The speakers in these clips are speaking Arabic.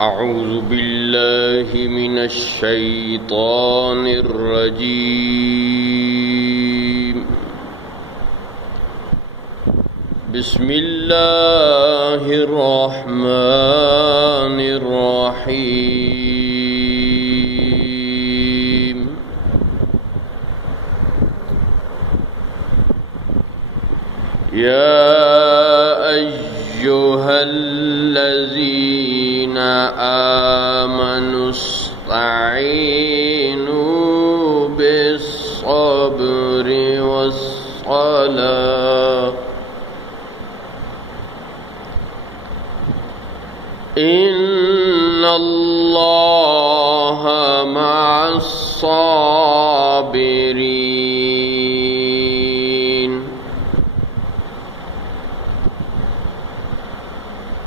أعوذ بالله من الشيطان الرجيم. بسم الله الرحمن الرحيم. يا أيها الذين آمنوا استعينوا بالصبر والصلاة إن الله مع الصابرين.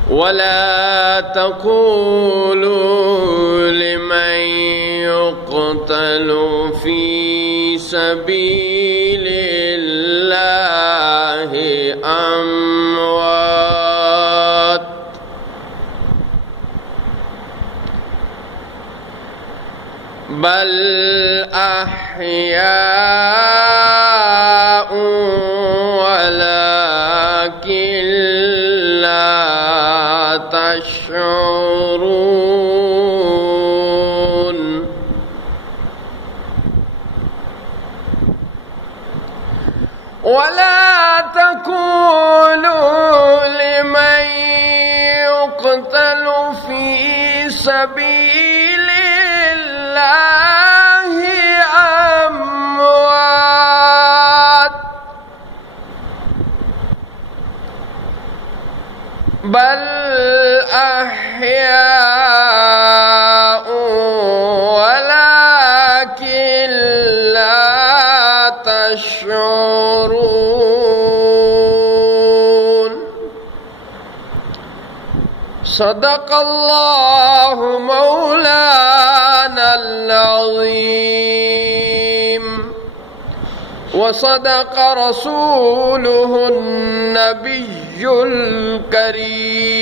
ولا تقولوا لمن يقتل في سبيل الله أموات بل أحياء ولكن لا تشعرون. ولا تقولوا لمن يقتل في سبيل الله أموات بل أحياء ولكن لا تشعرون. صدق الله مولانا العظيم وصدق رسوله النبي الكريم.